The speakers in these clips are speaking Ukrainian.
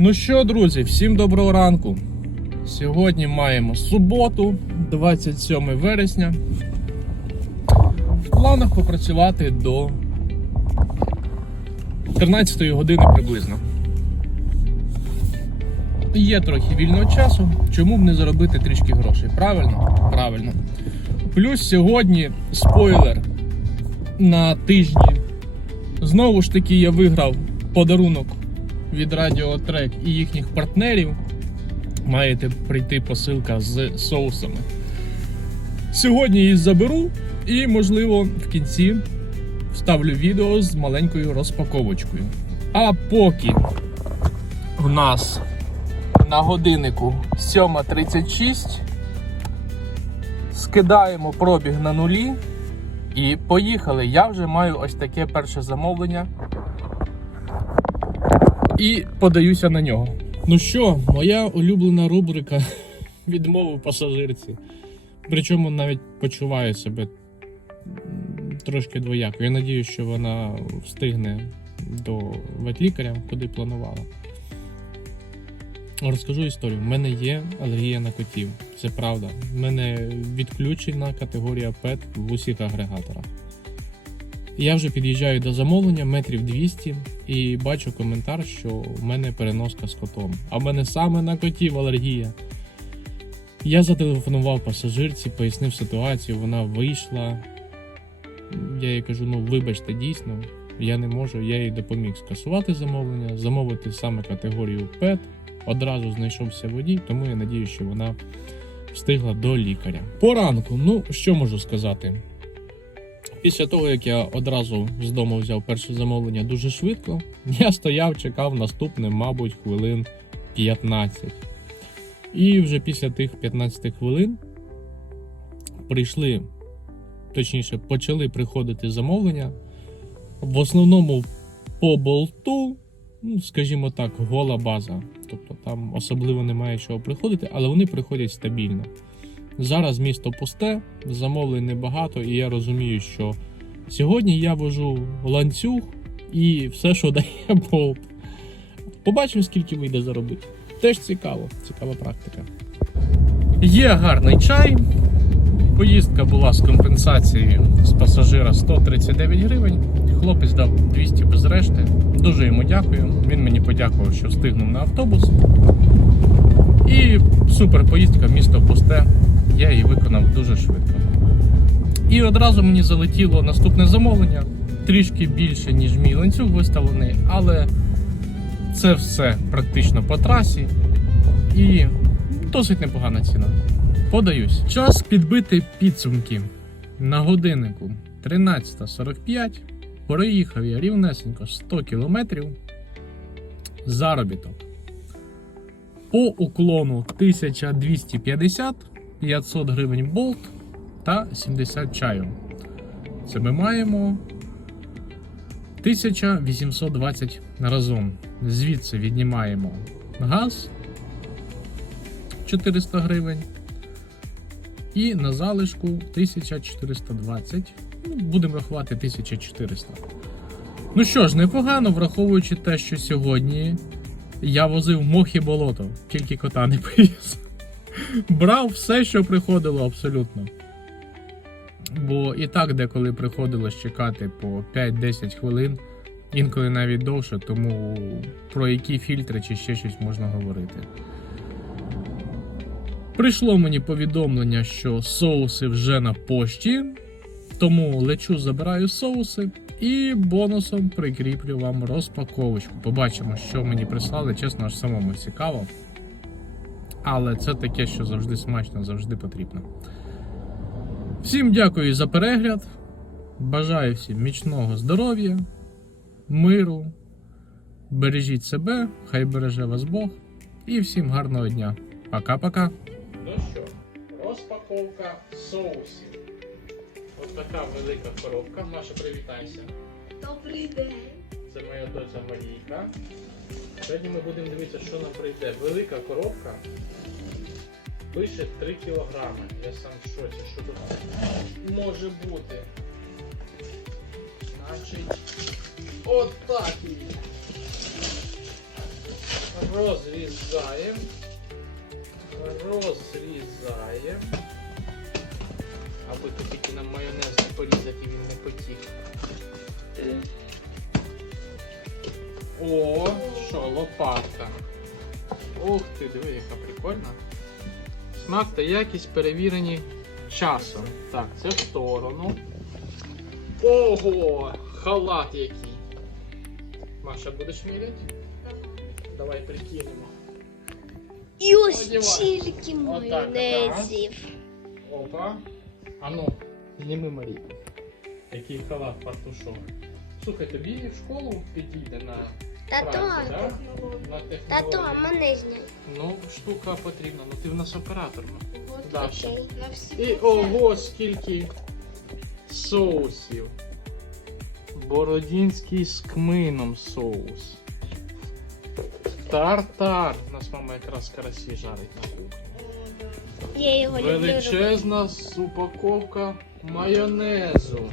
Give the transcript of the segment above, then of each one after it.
Ну що, друзі, всім доброго ранку. Сьогодні маємо суботу, 27 вересня. В планах попрацювати до 13 години приблизно. Є трохи вільного часу, чому б не заробити трішки грошей? Правильно? Правильно. Плюс сьогодні спойлер на тижні. Знову ж таки, я виграв подарунок від Радіотрек і їхніх партнерів. Маєте прийти посилка з соусами. Сьогодні її заберу і, можливо, в кінці вставлю відео з маленькою розпаковочкою. А поки в нас на годиннику 7.36, скидаємо пробіг на нулі і поїхали. Я вже маю ось таке перше замовлення і подаюся на нього. Ну що, моя улюблена рубрика відмови пасажирці. Причому навіть почуваю себе трошки двояко. Я надію, що вона встигне до ветлікаря, куди планувала. Розкажу історію. У мене є алергія на котів. Це правда. У мене відключена категорія PET в усіх агрегаторах. Я вже під'їжджаю до замовлення метрів 200 і бачу коментар, що в мене переноска з котом. А в мене саме на котів алергія. Я зателефонував пасажирці, пояснив ситуацію, вона вийшла. Я їй кажу: ну вибачте, дійсно, я не можу, я їй допоміг скасувати замовлення, замовити саме категорію PET. Одразу знайшовся водій, тому я надію, що вона встигла до лікаря. По ранку, ну що можу сказати? Після того, як я одразу з дому взяв перше замовлення дуже швидко, я стояв, чекав наступне, мабуть, хвилин 15. І вже після тих 15 хвилин прийшли, точніше, почали приходити замовлення. В основному по болту, ну, скажімо так, гола база. Тобто там особливо немає чого приходити, але вони приходять стабільно. Зараз місто пусте, замовлень небагато, і я розумію, що сьогодні я вожу ланцюг і все, що дає болт. Побачимо, скільки вийде заробити. Теж цікаво, цікава практика. Є гарний чай. Поїздка була з компенсацією з пасажира 139 гривень. Хлопець дав 200 без решти. Дуже йому дякую. Він мені подякував, що встигнув на автобус. І супер поїздка, місто пусте. Я її виконав дуже швидко. І одразу мені залетіло наступне замовлення. Трішки більше, ніж мій ланцюг виставлений, але це все практично по трасі. І досить непогана ціна. Подаюсь. Час підбити підсумки. На годиннику 13.45. Проїхав я рівнесенько 100 кілометрів. Заробіток. По уклону 1250, 500 гривень болт та 70 чаю. Це ми маємо 1820 разом. Звідси віднімаємо газ 400 гривень. І на залишку 1420. Ну, будемо рахувати 1400. Ну що ж, непогано, враховуючи те, що сьогодні я возив мох і болото, тільки кота не привіз. Брав все, що приходило абсолютно. Бо і так деколи приходилось чекати по 5-10 хвилин, інколи навіть довше, тому про які фільтри чи ще щось можна говорити. Прийшло мені повідомлення, що соуси вже на пошті, тому лечу, забираю соуси і бонусом прикріплю вам розпаковочку. Побачимо, що мені прислали. Чесно, аж самому цікаво. Але це таке, що завжди смачно, завжди потрібно. Всім дякую за перегляд. Бажаю всім міцного здоров'я, миру. Бережіть себе, хай береже вас Бог. І всім гарного дня. Пока-пока. Ну що, розпаковка соусів. Ось така велика коробка. Маша, привітайся. Добрий день. Це моя доця Марійка. Сьогодні ми будемо дивитися, що нам прийде. Велика коробка. Пише 3 кілограми. Я сам в шоці. Що тут може бути? Значить, отак її. Розрізаємо. Розрізаємо. Аби тут тільки нам майонез не порізати, він не потік. О, що, лопатка. Ух ти, диви, яка прикольна. Смак та якість перевірені часом. Так, це в сторону. Ого! Халат який. Маша, будеш міряти? Давай прикинемо. І ось стільки майонезів. Опа. А ну, зніми Марійку. Який халат фартушок. Слухай, тобі в школу підійде на Тато, працю, да? на тато, технології. а мене зняй. Ну, штука потрібна, ну ти в нас оператор. Ну. Даша. Окей. На всі І ого, скільки соусів. Бородінський з кмином соус. Тартар. У нас мама якраз карасі жарить на кухні. Я його люблю. робити. Величезна с- упаковка майонезу.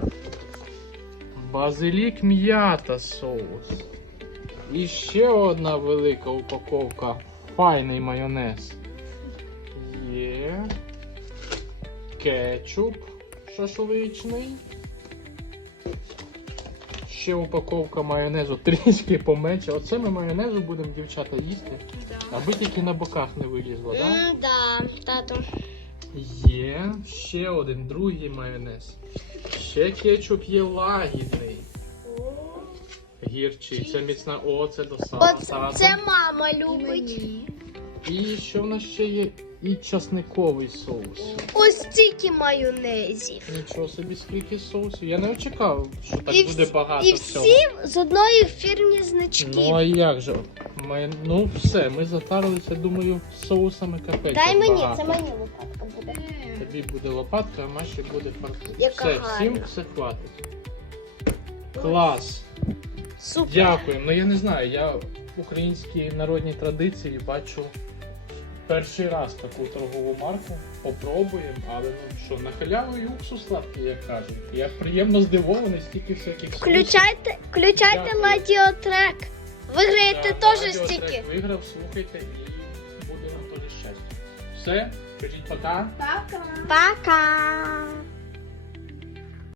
Базилік м'ята соус. І ще одна велика упаковка. Файний майонез. Є. Кетчуп шашличний. Ще упаковка майонезу трішки поменше. Оце ми майонезу будемо, дівчата, їсти. Да. Аби тільки на боках не вилізло, так? Да? М, Да, тато. Є ще один другий майонез. Ще кетчуп є лагідний. Гірчий, це міцна. О, це до сала. Це мама любить. І що в нас ще є? І часниковий соус. Ось стільки майонезів. Нічого собі, скільки соусів. Я не очікав, що так І буде багато І всього. всі з одної фірмі значків. Ну а як же? Май... Ну все, ми затарилися, думаю, соусами капець. Дай мені, багато. це мені буде. Тобі буде лопатка, а Маші буде фарфур. Яка Все, всім гарна. все хватить. Клас. Супер. Дякую. Ну я не знаю, я в українській народній традиції бачу перший раз таку торгову марку. Попробуємо, але ну що, на халяву і уксус сладкий, як кажуть. Я приємно здивований, стільки всяких. Включайте, включайте Дякую. ладіотрек. Виграєте теж радіотрек стільки. Виграв, слухайте і буде вам теж щастя. Все, Pra gente tocar. Paca. Paca.